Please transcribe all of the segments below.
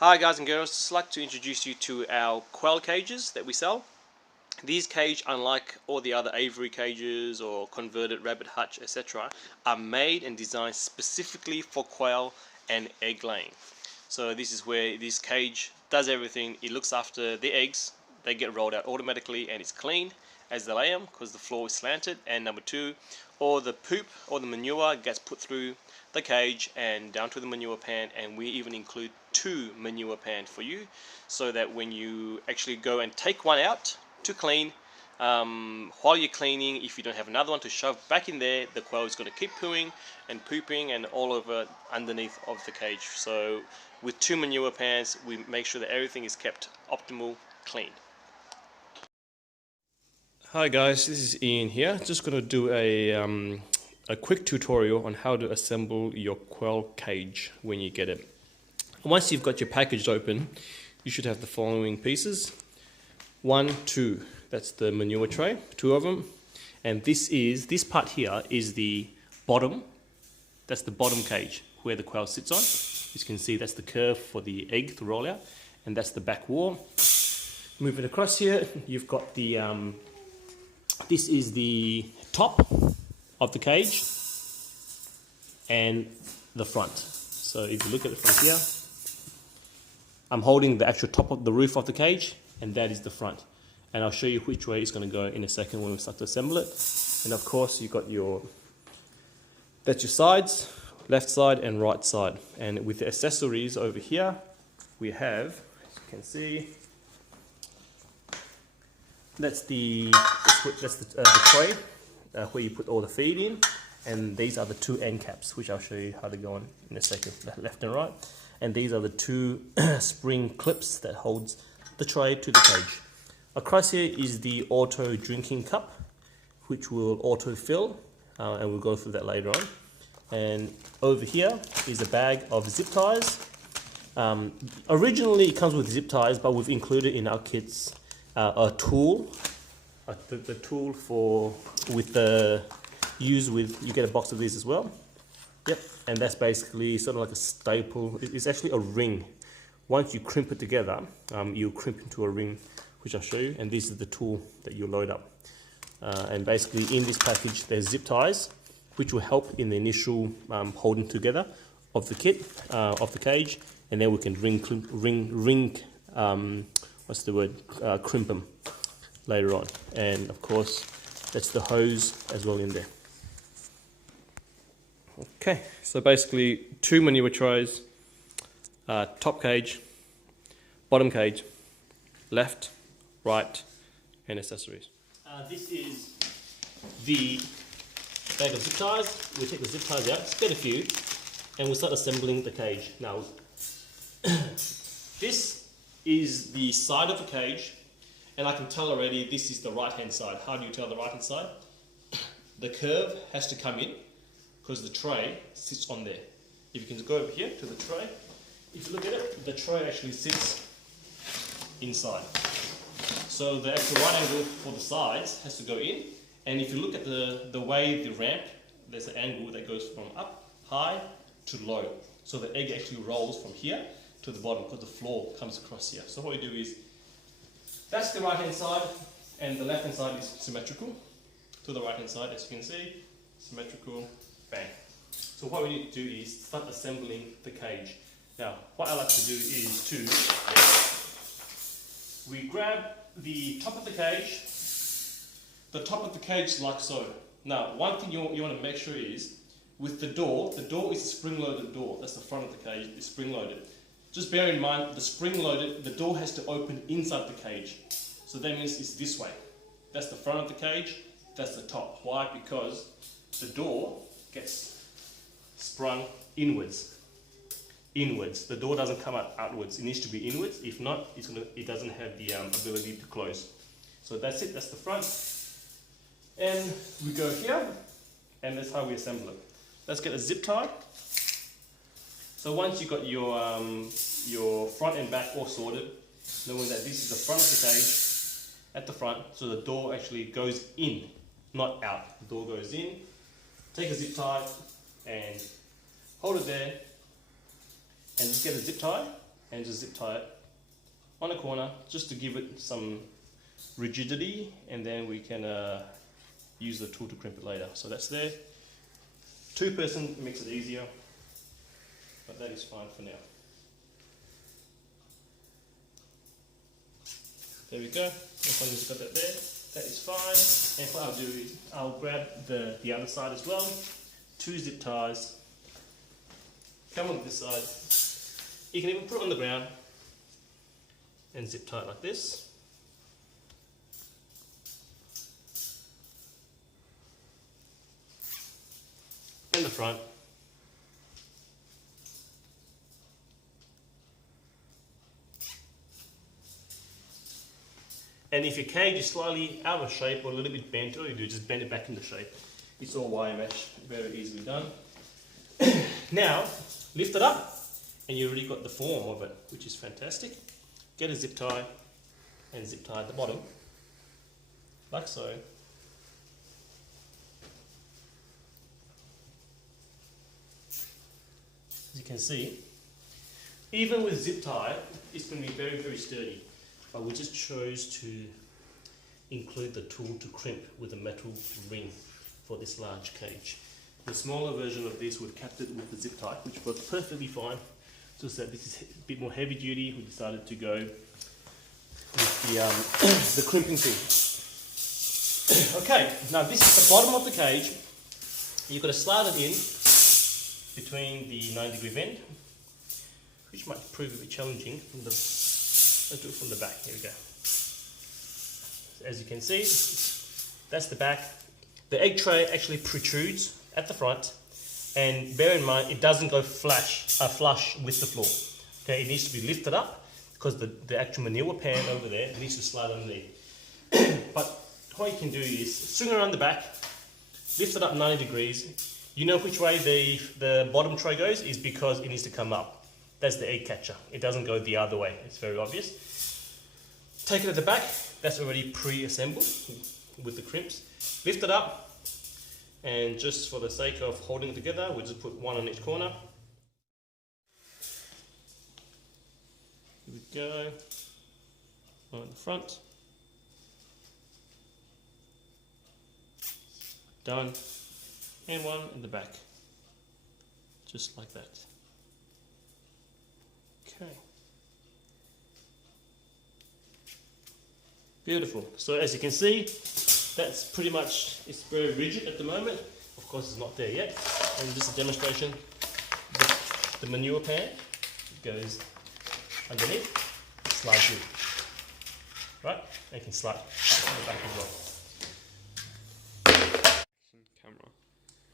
Hi guys and girls, just like to introduce you to our quail cages that we sell. These cages, unlike all the other aviary cages or converted rabbit hutch, etc., are made and designed specifically for quail and egg laying. So this is where this cage does everything. It looks after the eggs. They get rolled out automatically and it's clean as they lay them because the floor is slanted. And number two, all the poop or the manure gets put through the cage and down to the manure pan, and we even include 2 manure pans for you, so that when you actually go and take one out to clean, while you're cleaning, if you don't have another one to shove back in there, the quail is going to keep pooing and pooping and all over underneath of the cage. So with 2 manure pans, we make sure that everything is kept optimal clean. Hi guys, this is Ian here. Just going to do a quick tutorial on how to assemble your quail cage when you get it. Once you've got your package open, you should have the following pieces. 1, 2, that's the manure tray, 2 of them. And this part here is the bottom. That's the bottom cage where the quail sits on. As you can see, that's the curve for the egg to roll out, and that's the back wall. Moving across here, you've got the this is the top of the cage and the front. So if you look at it from here, I'm holding the actual top of the roof of the cage, and that is the front. And I'll show you which way it's going to go in a second when we start to assemble it. And of course, you've got that's your sides, left side and right side. And with the accessories over here, we have, as you can see, that's the tray where you put all the feed in, and these are the 2 end caps, which I'll show you how to go on in a second, left and right. And these are the 2 spring clips that holds the tray to the cage. Across here is the auto drinking cup, which will auto fill, and we'll go through that later on. And over here is a bag of zip ties. Originally it comes with zip ties, but we've included in our kits a tool, the tool you get a box of these as well. Yep, and that's basically sort of like a staple. It's actually a ring. Once you crimp it together, you'll crimp into a ring, which I'll show you, and this is the tool that you load up. And basically in this package there's zip ties, which will help in the initial holding together of the kit, of the cage, and then we can crimp them later on. And of course that's the hose as well in there. Okay, so basically 2 manure trays, top cage, bottom cage, left, right, and accessories. This is the bag of zip ties. We take the zip ties out, just get a few, and we'll start assembling the cage. Now, this is the side of the cage, and I can tell already this is the right hand side. How do you tell the right hand side? The curve has to come in because the tray sits on there. If you can go over here to the tray, if you look at it, the tray actually sits inside. So the actual right angle for the sides has to go in, and if you look at the way the ramp, there's an angle that goes from up, high to low. So the egg actually rolls from here to the bottom because the floor comes across here. So what we do is, that's the right hand side, and the left hand side is symmetrical to the right hand side, as you can see, symmetrical, bang. So what we need to do is start assembling the cage. Now, what I like to do is we grab the top of the cage like so. Now, one thing you want to make sure is, with the door is a spring-loaded door. That's the front of the cage, it's spring-loaded. Just bear in mind, the spring-loaded, the door has to open inside the cage. So that means it's this way. That's the front of the cage, that's the top. Why? Because the door gets sprung inwards. The door doesn't come out outwards. It needs to be inwards. If not, it doesn't have the ability to close. So that's it. That's the front. And we go here, and that's how we assemble it. Let's get a zip tie. So once you've got your front and back all sorted, knowing that this is the front of the cage at the front, so the door actually goes in, not out. The door goes in. Take a zip tie and hold it there, and just get a zip tie and just zip tie it on a corner just to give it some rigidity, and then we can use the tool to crimp it later. So that's there. Two-person makes it easier, but that is fine for now. There we go. As long as you've got that there, that is fine. And what I'll do is I'll grab the other side as well. 2 zip ties. Come on this side. You can even put it on the ground and zip tie it like this. In the front. And if your cage is slightly out of shape or a little bit bent, all you do is just bend it back into shape. It's all wire mesh, very easily done. Now, lift it up, and you've already got the form of it, which is fantastic. Get a zip tie, and zip tie at the bottom, like so. As you can see, even with zip tie, it's going to be very, very sturdy. But we just chose to include the tool to crimp with a metal ring for this large cage. The smaller version of this, we've capped it with the zip tie, which works perfectly fine. Just that this is a bit more heavy duty, we decided to go with the crimping tool. Okay, now this is the bottom of the cage. You've got to slide it in between the 90-degree bend, which might prove a bit challenging. Let's do it from the back. Here we go. As you can see, that's the back. The egg tray actually protrudes at the front, and bear in mind it doesn't go flush with the floor. Okay, it needs to be lifted up because the actual manure pan over there needs to slide underneath. But what you can do is swing around the back, lift it up 90 degrees. You know which way the bottom tray goes is because it needs to come up. That's the egg catcher. It doesn't go the other way. It's very obvious. Take it at the back. That's already pre-assembled with the crimps. Lift it up, and just for the sake of holding it together, we'll just put one on each corner. Here we go. One in the front. Done. And one in the back. Just like that. Okay. Beautiful. So as you can see, that's pretty much, it's very rigid at the moment. Of course it's not there yet. And just a demonstration, the manure pan goes underneath, it slides in. Right? And you can slide on the back as well. Camera.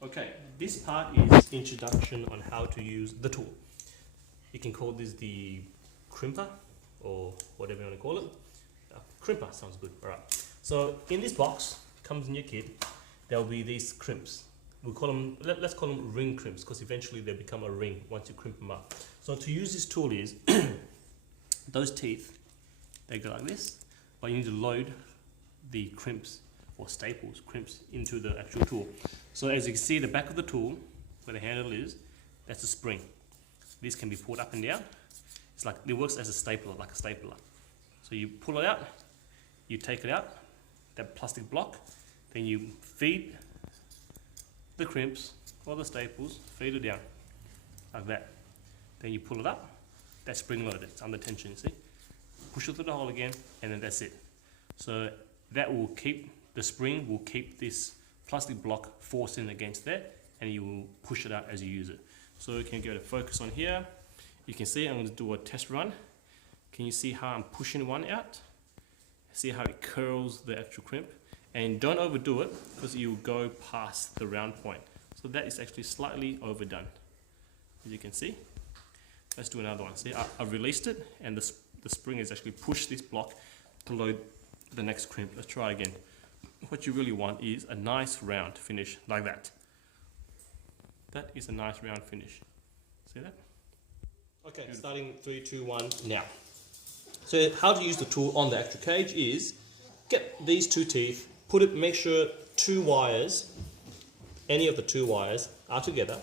Okay, this part is introduction on how to use the tool. You can call this the crimper, or whatever you want to call it. Crimper sounds good. Alright. So in this box, comes in your kit, there will be these crimps. We call them, let's call them ring crimps, because eventually they become a ring once you crimp them up. So to use this tool is, those teeth, they go like this, but you need to load the crimps, or staples, crimps, into the actual tool. So as you can see, the back of the tool, where the handle is, that's a spring. This can be pulled up and down. It's like, it works as a stapler, like a stapler. So you pull it out, you take it out, that plastic block, then you feed the crimps or the staples, feed it down, like that. Then you pull it up, that's spring loaded, it's under tension, you see. Push it through the hole again, and then that's it. So that will keep, the spring will keep this plastic block forced in against that, and you will push it out as you use it. So you can go to focus on here. You can see I'm going to do a test run. Can you see how I'm pushing one out? See how it curls the actual crimp? And don't overdo it, because you will go past the round point. So that is actually slightly overdone, as you can see. Let's do another one. See, I've released it, and the spring has actually pushed this block to load the next crimp. Let's try again. What you really want is a nice round finish, like that. That is a nice round finish. See that? Okay, beautiful. Starting 3, 2, 1, now. So how to use the tool on the actual cage is, get these two teeth, put it, make sure 2 wires, any of the 2 wires are together.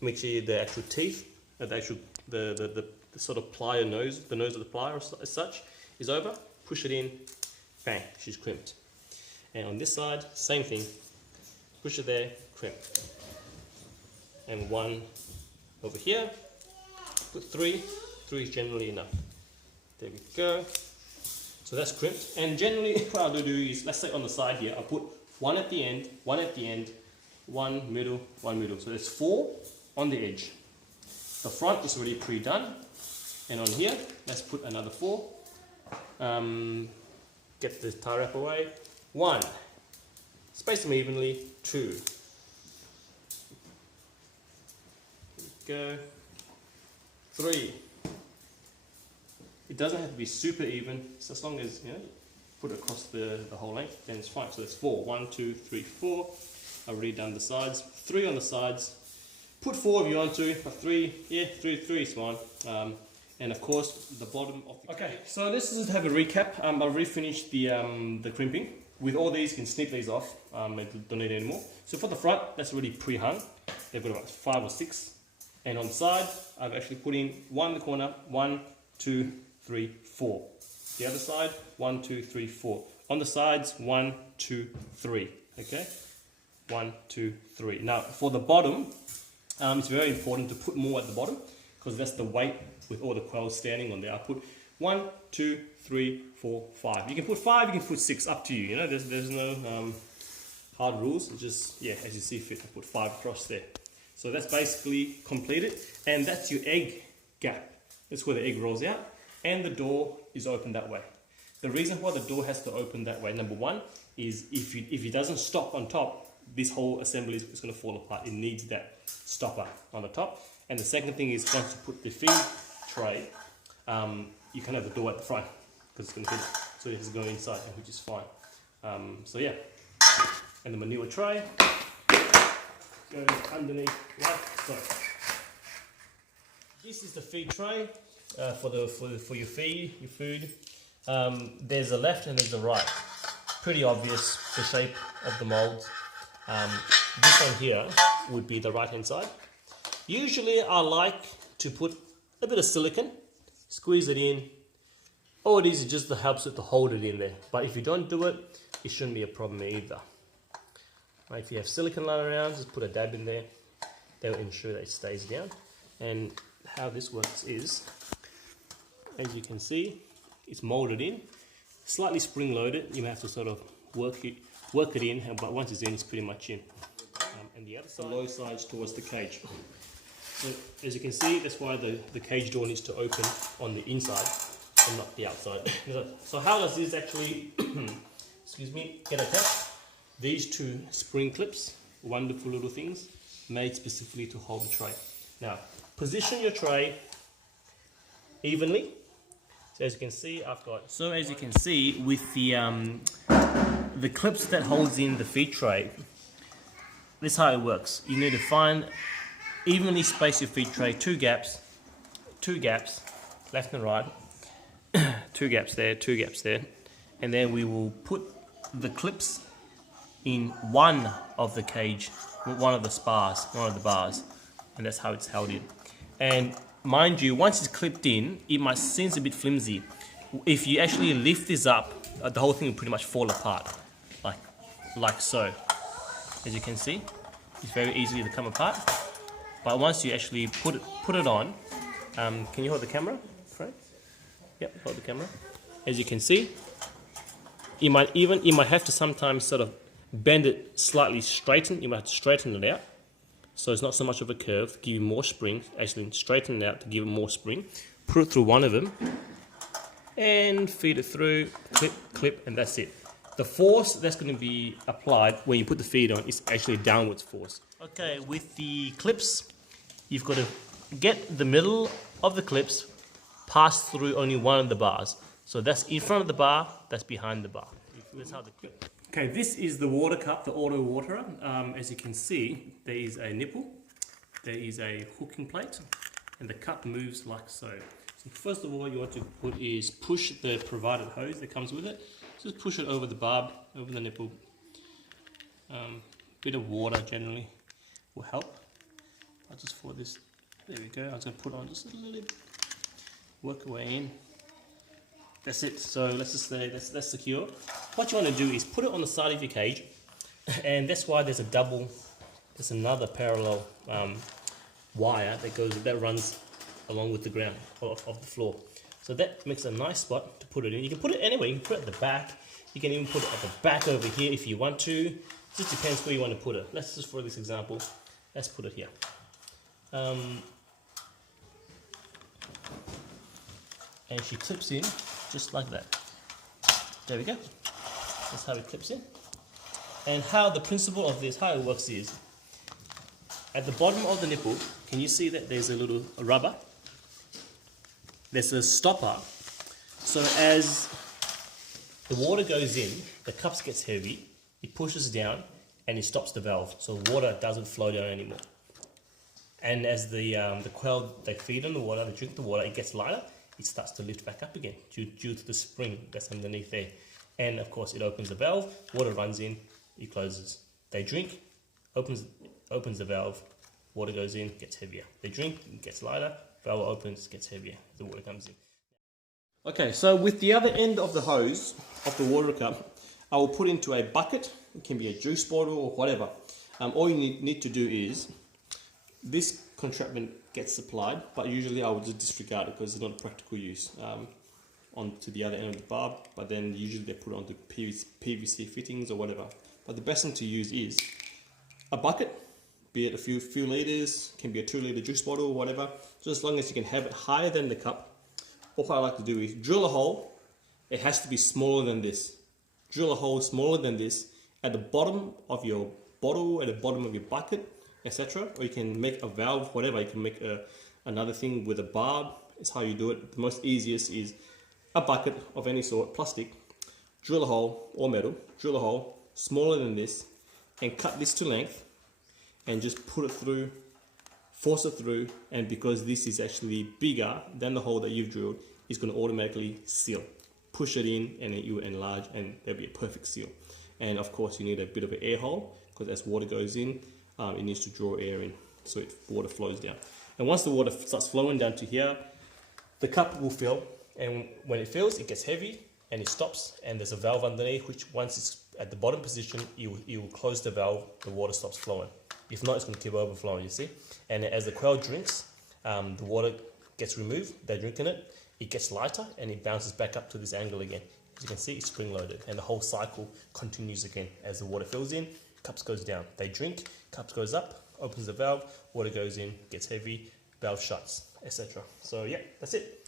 Make sure the actual teeth, the the sort of plier nose, the nose of the plier as such, is over. Push it in, bang, she's crimped. And on this side, same thing. Push it there, crimp. And one over here. Put three. 3 is generally enough. There we go. So that's crimped. And generally, what I'll do is, let's say on the side here, I'll put one at the end, one middle, one middle. So there's 4 on the edge. The front is already pre-done. And on here, let's put another 4. Get the tie wrap away. 1. Space them evenly. 2. Go. 3. It doesn't have to be super even, so as long as you put it across the whole length, then it's fine. So it's 4. 1, 2, 3, 4. I've already done the sides. 3 on the sides. Put 4 if you want to, but 3, yeah, 3 is fine. And of course the bottom of the cage. So this is to have a recap. I've already finished the crimping. With all these, you can snip these off. I don't need any more. So for the front, that's already pre-hung. They've got about 5 or 6. And on the side, I've actually put in 1 in the corner, 1, 2, 3, 4. The other side, 1, 2, 3, 4. On the sides, 1, 2, 3. Okay? 1, 2, 3. Now, for the bottom, it's very important to put more at the bottom because that's the weight with all the quails standing on there. I put 1, 2, 3, 4, 5. You can put 5, you can put 6, up to you. There's no hard rules. It's just, yeah, as you see fit, I put 5 across there. So that's basically completed, and that's your egg gap. That's where the egg rolls out, and the door is open that way. The reason why the door has to open that way, number 1, is if it doesn't stop on top, this whole assembly is going to fall apart. It needs that stopper on the top. And the second thing is, once you put the feed tray, you can have the door at the front because it's going to hit it. So it's going inside, which is fine. So yeah, and the manure tray goes underneath like so. This is the feed tray for your food. There's a left and there's a right. Pretty obvious the shape of the molds. This one here would be the right hand side. Usually I like to put a bit of silicone, squeeze it in. All it is just helps it to hold it in there. But if you don't do it, it shouldn't be a problem either. Right, if you have silicone lying around, just put a dab in there. That will ensure that it stays down. And how this works is, as you can see, it's molded in, slightly spring loaded. You have to sort of work it in, but once it's in, it's pretty much in. And the other side, the low sides towards the cage. So as you can see, that's why the cage door needs to open on the inside and not the outside. So how does this actually, excuse me, get attached? These 2 spring clips, wonderful little things, made specifically to hold the tray. Now, position your tray evenly. So as you can see, I've got. So as you can see, with the clips that holds in the feed tray, this is how it works. You need to evenly space your feed tray, 2 gaps, left and right, 2 gaps there, 2 gaps there, and then we will put the clips in one of the cage, one of the bars, and that's how it's held in. And mind you, once it's clipped in, it might seem a bit flimsy. If you actually lift this up, the whole thing will pretty much fall apart, like so. As you can see, it's very easy to come apart. But once you actually put it on, can you hold the camera, Frank? Yep, hold the camera. As you can see, you might have to sometimes sort of bend it slightly, straighten. You might have to straighten it out, so it's not so much of a curve. Give you more spring. Actually, straighten it out to give it more spring. Put it through one of them, and feed it through. Clip, and that's it. The force that's going to be applied when you put the feed on is actually downwards force. Okay, with the clips, you've got to get the middle of the clips, pass through only one of the bars. So that's in front of the bar, that's behind the bar. That's how the clip. Okay, this is the water cup, the auto waterer. As you can see, there is a nipple, there is a hooking plate, and the cup moves like so. So first of all, you want to put is push the provided hose that comes with it. Just push it over the barb, over the nipple. Bit of water generally will help. I'll just for this, there we go. I was going to put on just a little bit. work your way in. That's it. So let's just say that's secure. What you want to do is put it on the side of your cage, and that's why there's another parallel wire that runs along with the ground of the floor. So that makes a nice spot to put it in. You can put it anywhere. You can put it at the back. You can even put it at the back over here if you want to. It just depends where you want to put it. Let's just, for this example, let's put it here. And she clips in just like that. There we go. That's how it clips in. And how the principle of this, how it works is, at the bottom of the nipple, can you see that there's a little rubber? There's a stopper. So as the water goes in, the cups gets heavy, it pushes down, and it stops the valve. So water doesn't flow down anymore. And as the quail, they feed on the water, they drink the water, it gets lighter, it starts to lift back up again due to the spring that's underneath there. And of course, it opens the valve, water runs in, it closes. They drink, opens the valve, water goes in, gets heavier. They drink, it gets lighter, valve opens, gets heavier, the water comes in. Okay, so with the other end of the hose of the water cup, I will put into a bucket. It can be a juice bottle or whatever. All you need to do is, this contraption gets supplied, but usually I would just disregard it because it's not practical use onto the other end of the barb, but then usually they put it onto PVC fittings or whatever. But the best thing to use is a bucket, be it a few liters, can be a 2-liter juice bottle or whatever, just as long as you can have it higher than the cup. What I like to do is drill a hole. It has to be smaller than this. Drill a hole smaller than this at the bottom of your bottle, at the bottom of your bucket, etc. Or you can make a valve, whatever. You can make another thing with a barb. It's how you do it. The most easiest is a bucket of any sort, plastic. Drill a hole, or metal. Drill a hole smaller than this, and cut this to length, and just put it through, force it through, and because this is actually bigger than the hole that you've drilled, it's going to automatically seal. Push it in and it will enlarge, and there'll be a perfect seal. And of course you need a bit of an air hole, because as water goes in, it needs to draw air in, so water flows down. And once the water starts flowing down to here, the cup will fill, and when it fills, it gets heavy and it stops, and there's a valve underneath, which once it's at the bottom position, you will close the valve, the water stops flowing. If not, it's going to keep overflowing, you see. And as the quail drinks, the water gets removed, they're drinking it, it gets lighter, and it bounces back up to this angle again. As you can see, it's spring-loaded, and the whole cycle continues again. As the water fills in, cups goes down. They drink, cups goes up, opens the valve, water goes in, gets heavy, valve shuts, etc. So yeah, that's it.